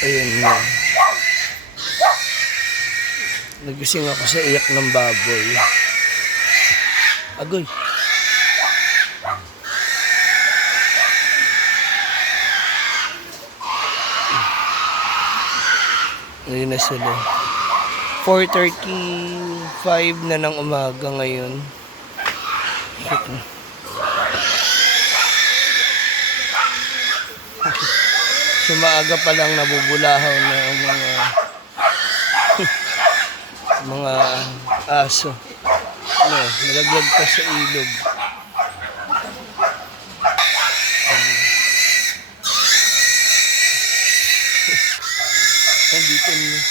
Ayun na. Nagising ako sa iyak ng baboy. Agoy. Ayun na sila. 4:35 na ng umaga ngayon. So maaga pa lang nabubulahaw na ang mga aso. Nalaglag pa sa ilog. Nandito niyo.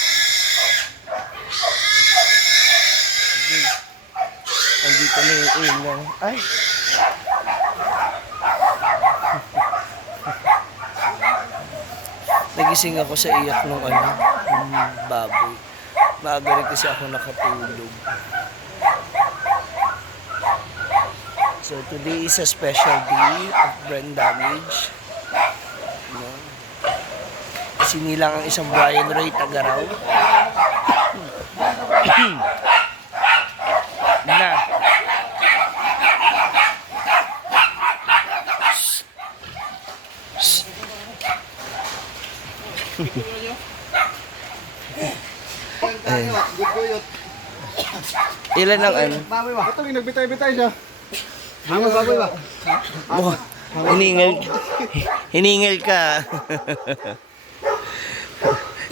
Nandito na yung ulan. Ay! Nagising ako sa iyak ng baboy. Maaga rin kasi ako nakatulog. So today is a special day of brain damage. Sinilang ang isang Brian Ray Tagaraw. Na. Ilan ang ano? Baboy ba? Ito, nagbitay-bitay siya. Mama, baboy ba? Hiningal ka.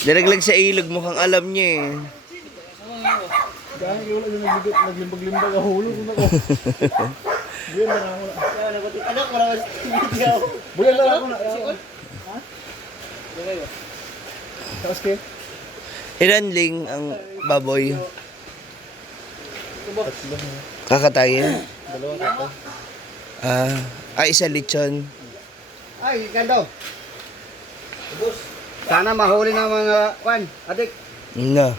Dalaglag sa ilog, mukhang alam niya eh. Dahil wala yung naglimbag-limbag ang hulog. Buyan na ako na. Anak, maraming video. Buyan na ako na. Ha? Tapos kayo? Ilan ling ang baboy? Kakatayin? Dalawa. Isa lechon. Ay, ganda. Sana mahuli ng mga adik. No.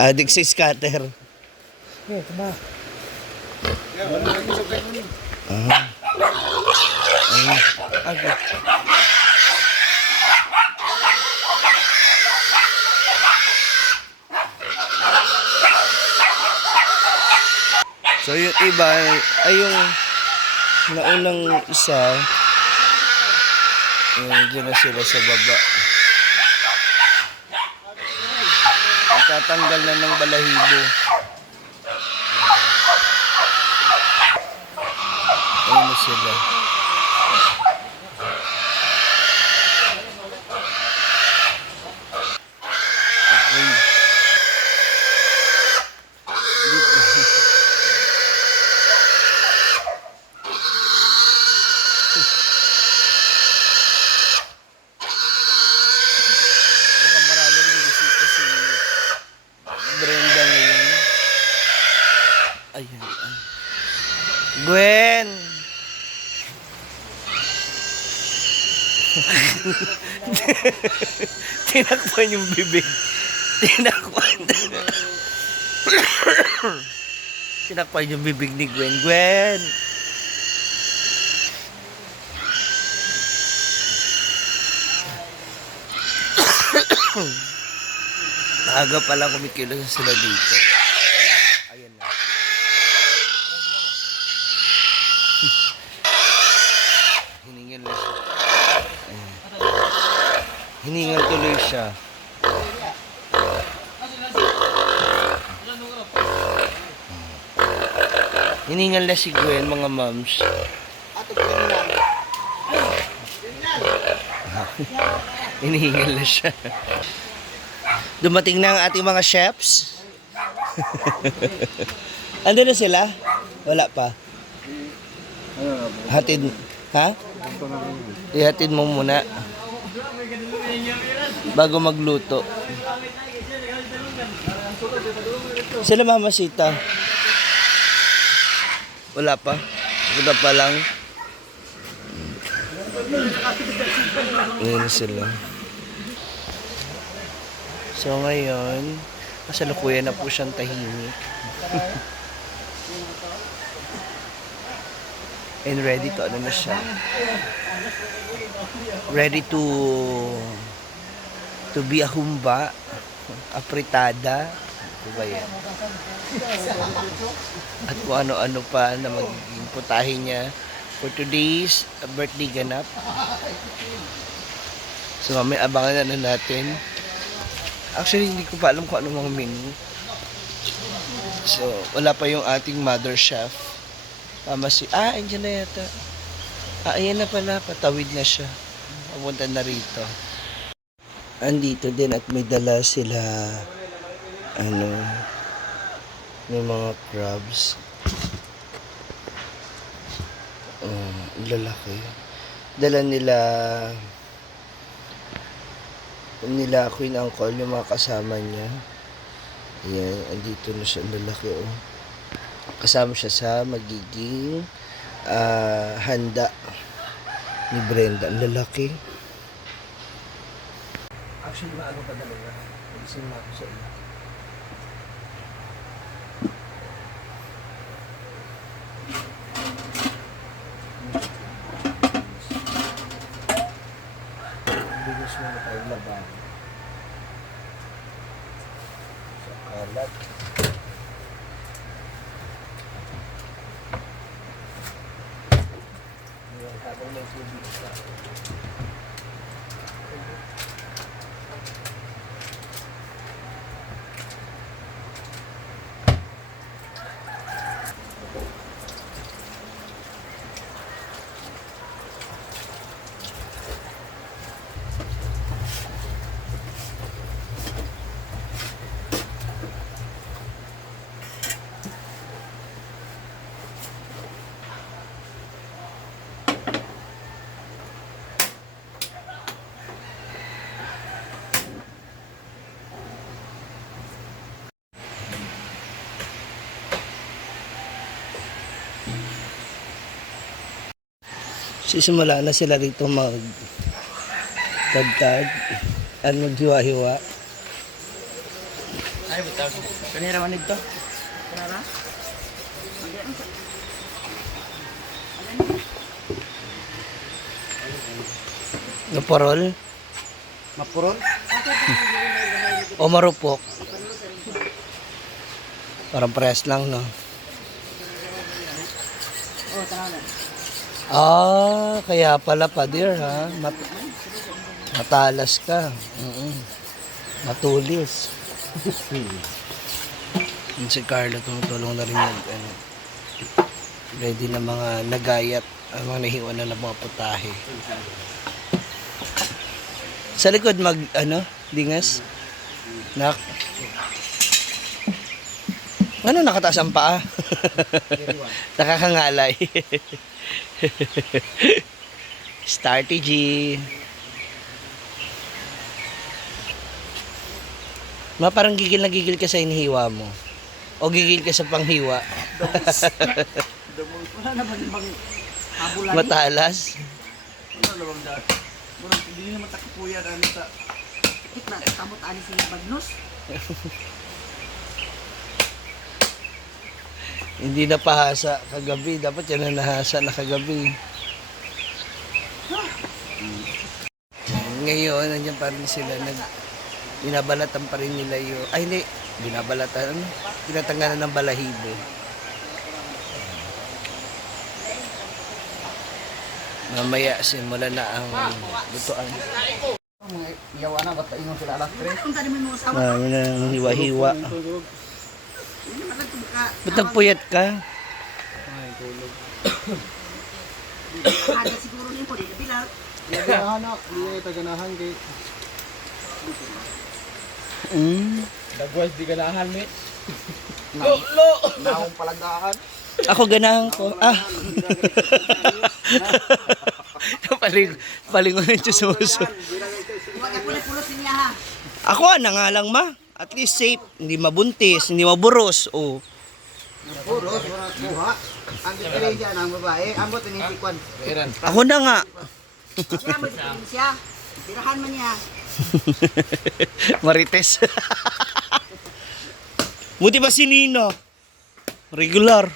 Adik sa scatter. Tama. Okay. So yung iba ay yung naunang isa, dyan na sila sa baba. Tatanggal na ng balahibo. Ayun na sila. Brenda ngayon. Ayan. Gwen! Tinakpan yung bibig. Tinakpan yung bibig ni Gwen. Gwen! Maaga pala kumikilos sila dito. Ayan na. Hiningal na siya. Ayan. Hiningal tuloy siya. Hiningal na si Gwen, mga moms. Hinihingal na siya. Dumating na ang ating mga chefs. Ando na sila? Wala pa. Hatid. Ha? Ihatid mo muna. Bago magluto. Sila Mama Sita. Wala pa. Wala pa lang. Ayan sila. So ngayon, kasalukuyan na po siyang tahimik. And ready to ano na siya. ready to be a humba, apritada, ano ba yan? At kung ano-ano pa na magiging putahe niya for today's birthday ganap. So mamaya abangan na natin. Actually, hindi ko pa alam kung ano mga menu. So, wala pa yung ating mother chef. Andyan na yata. Ayan na pala, patawid na siya. Pumunta na rito. Andito din at may dala sila, may mga crabs. Lalaki. Dala nila Queen Uncle, yung mga kasama niya. Ayan, andito na siya, lalaki oh. Kasama siya sa magiging handa ni Brenda. Ang lalaki. Actually, maano pa dalawa. Pag-ising ako sa iyo. Bilis mo na tayo laban. Sa kalat. Habang may tubig ka. Sisimula na sila rito magtagtag at maghiwa-hiwa. Ay, bitaw. Kanira man ito. Kanara? Naporol Mapurol? o marupok. Parang press lang, no? Kaya pala padir, ha? Matalas ka. Matulis. Yung si Carla tumutulong na rin ready na mga nagayat, ang mga nahiwa na ng mga putahe. Sa likod dingas? Nak. Ano, nakataas ang paa? Nakakangalay. Strategy. Parang gigil na gigil ka sa inihiwa mo. O gigil ka sa panghiwa. Wala na bang habulay? Matalas. Wala na bang dahil? Murang hindi naman takipuyan sa... Ikla, kamot ani sila bagnos. Hindi na pahasa kagabi. Dapat yan na nahasa na kagabi. Ngayon, nandiyan pa rin sila. Binabalatan pa rin nila yung... Ay, hindi. Binabalatan. Tinatanggalan ng balahibo. Mamaya, simula na ang lutuan. Mga iyawa na, ba't ingon sila alas 3? Kung tadi mo yung asawa, Marami na ng hiwa-hiwa. hindi naman lang ka. Ba't nagpuyat ka? Ay, tulog. Hada siguro niyo po, di na bilang. Ganahan na, hindi na itaganahan kay... Dagwas di ganahan, mate. Lo! Naong palagahan. Ako ganahan ko. Palingon yung suso. Huwag ka pulit-pulos niya ha. Ako na nga lang ma. At least safe. Hindi mabuntis. Hindi maburos. Oh. Puro, wala kuha. Ang diferensya ng babae, ambot ni Tikwan. Ako na nga. Kaya mo din siya. Tirahan mo niya. Marites. Buti ba si Nino? Regular.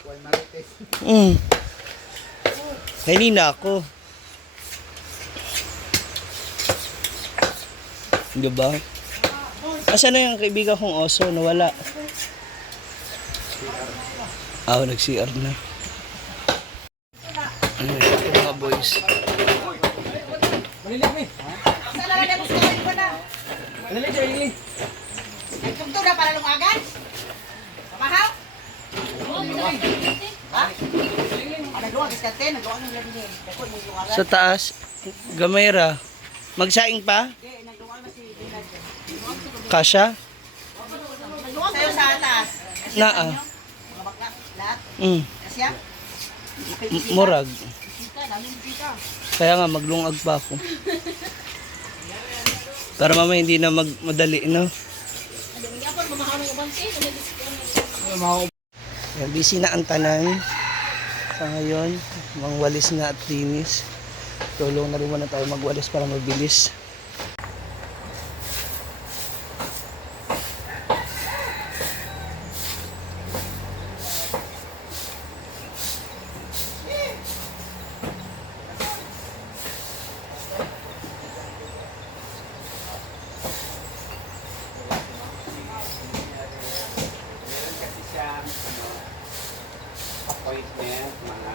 Kanina ako. Diba? Asan na yung kaibigan kong oso? Nawala. Nag-CR na. Ito mga boys. Nagtugtog na para lumagan? Pamahaw? Ha? Nagluwag is kate, nagluwag ng labi niya. Dako yung luwagan. Sa taas, gamay ra. Magsaing pa? Hindi, nagluwag na si Dinad. Kasha? Nagluwag sa'yo sa atas. Naa. Mga bakla, lahat. Kasya? Murag. Bisita, daming bisita. Kaya nga, maglungag pa ako. Para mamaya hindi na madali, no? Yan, busy na ang tanan. Sa ngayon, mangwalis na at linis. Tulong na rin muna tayo magwalis para mabilis. Appointment, mga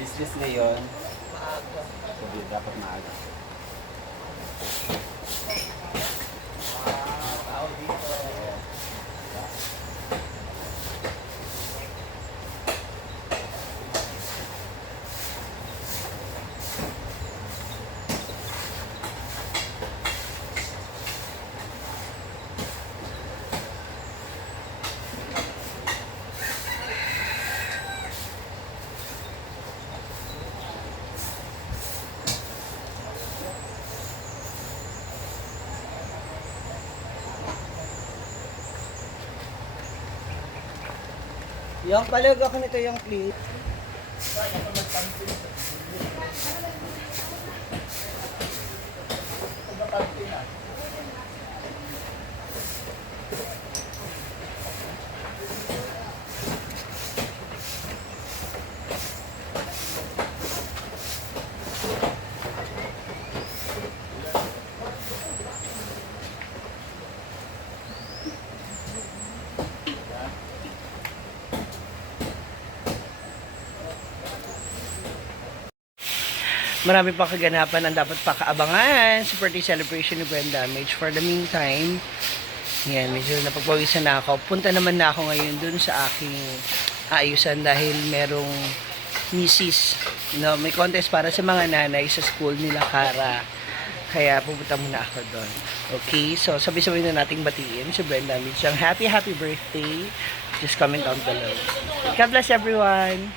business na yon. Sabi, dapat maaga. Yung palag ako nito yung clip. Marami pa kaganapan ang dapat pakaabangan sa birthday celebration ni Brain Damage. For the meantime, yan, medyo napagpawisan na ako. Punta naman na ako ngayon dun sa aking aayusan dahil merong misis. No, may contest para sa mga nanay sa school nila Kara. Kaya pupunta muna ako doon. Okay, so sabay-sabay na nating batiin si Brain Damage. Happy birthday. Just comment down below. God bless everyone.